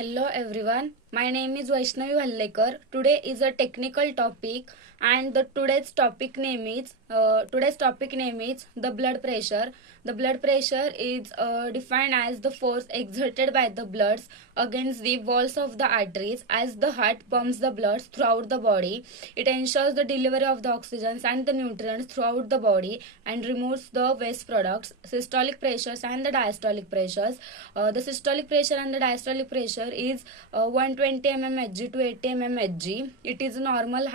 Hello everyone, my name is Vaishnavi Vallekar. Today is a technical topic and the today's topic name is the blood pressure. The blood pressure is defined as the force exerted by the blood against the walls of the arteries as the heart pumps the blood throughout the body. It ensures the delivery of the oxygen and the nutrients throughout the body and removes the waste products. Systolic pressures and the diastolic pressures. The systolic pressure and the diastolic pressure is 120 mmHg to 80 mmHg. It is a normal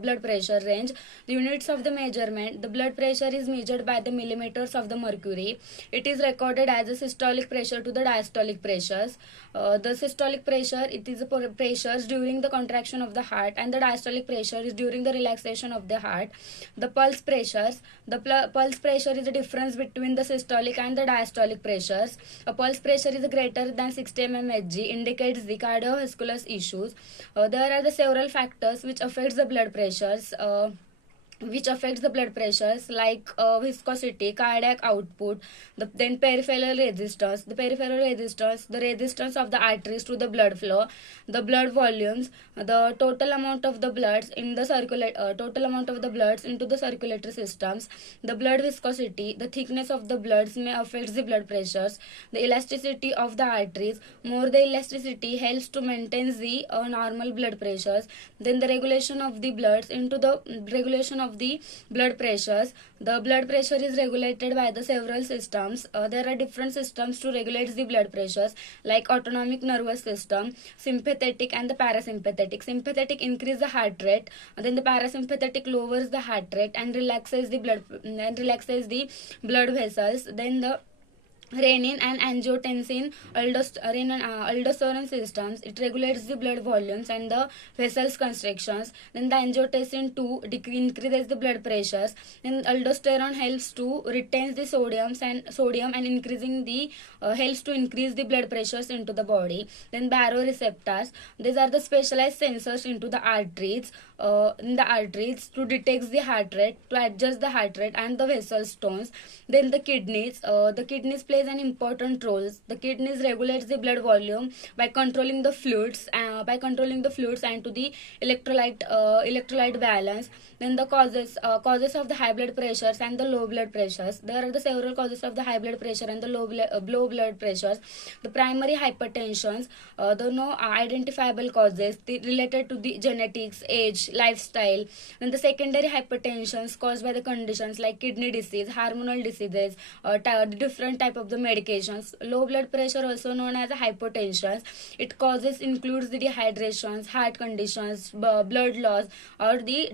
blood pressure range. The units of the measurement: the blood pressure is measured by the millimeters of the mercury. It is recorded as a systolic pressure to the diastolic pressures. The systolic pressure, it is the pressures during the contraction of the heart, and the diastolic pressure is during the relaxation of the heart. The pulse pressures: the pulse pressure is the difference between the systolic and the diastolic pressures. A pulse pressure is greater than 60 mmHg indicates the cardiovascular issues. There are the several factors which affects the blood pressures. Like viscosity, cardiac output, then peripheral resistance, the resistance of the arteries to the blood flow, the blood volumes, the total amount of the bloods in the total amount of the bloods into the circulatory systems, the blood viscosity, the thickness of the bloods may affect the blood pressures, the elasticity of the arteries. More the elasticity helps to maintain the normal blood pressures. Then the regulation of the bloods into the regulation of the blood pressures. The blood pressure is regulated by the several systems. There are different systems to regulate the blood pressures, like autonomic nervous system, sympathetic and the parasympathetic. Sympathetic increase the heart rate, then the parasympathetic lowers the heart rate and relaxes the blood vessels. Then the renin and angiotensin aldosterone systems, it regulates the blood volumes and the vessels constrictions. Then the angiotensin 2 increases the blood pressures. Then aldosterone helps to retain the sodium and increasing the helps to increase the blood pressures into the body. Then baroreceptors, these are the specialized sensors into the arteries, in the arteries to detect the heart rate, to adjust the heart rate and the vessel stones. Then the kidneys plays an important role. The kidneys regulates the blood volume by controlling the fluids and to the electrolyte balance. Then the causes of the high blood pressures and the low blood pressures. There are the several causes of the high blood pressure and the low blood pressures. The primary hypertensions, the no identifiable causes related to the genetics, age, lifestyle. Then the secondary hypertensions caused by the conditions like kidney disease, hormonal diseases, different type of the medications. Low blood pressure, also known as hypotension, it causes includes the dehydrations, heart conditions, blood loss, or the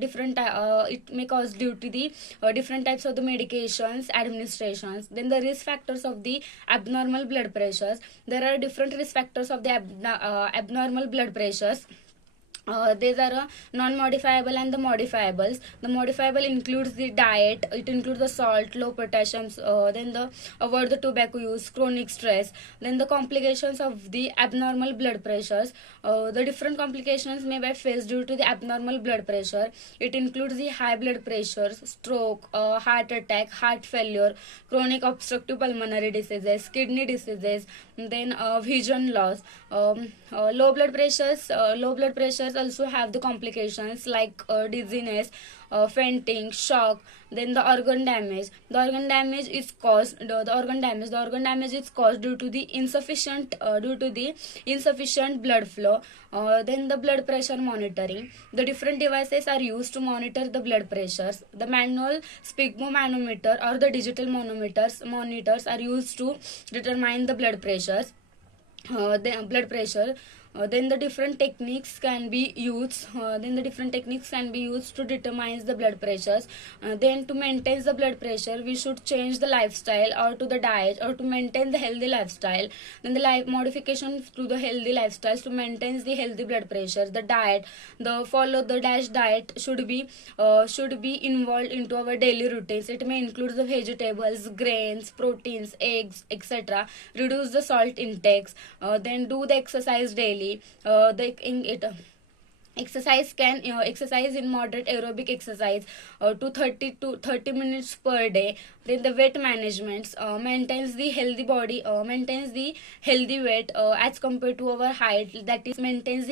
it may cause due to the different types of the medications administrations. Then the risk factors of the abnormal blood pressures, there are different risk factors of the abnormal blood pressures. These are non-modifiable and the modifiables. The modifiable includes the diet, it includes the salt, low potassium, then the avoid the tobacco use, chronic stress. Then the complications of the abnormal blood pressures, the different complications may be faced due to the abnormal blood pressure. It includes the high blood pressure, stroke, heart attack, heart failure, chronic obstructive pulmonary diseases, kidney diseases, then vision loss. Low blood pressures also have the complications like dizziness, fainting, shock. Then the organ damage, the organ damage is caused due to the insufficient blood flow. Then the blood pressure monitoring, the different devices are used to monitor the blood pressures. The manual sphygmomanometer or the digital monitors are used to determine the blood pressures. Then the different techniques can be used to determine the blood pressures. Then to maintain the blood pressure, we should change the lifestyle or to the diet, or to maintain the healthy lifestyle. Then the life modification to the healthy lifestyles to maintain the healthy blood pressure. The diet, the follow the dash diet should be involved into our daily routines. It may include the vegetables, grains, proteins, eggs, etc. Reduce the salt intakes. Then do the exercise daily. Exercise in moderate aerobic exercise to 30 minutes per day. Then the weight management maintains the healthy body, maintains the healthy weight as compared to our height, that is maintains the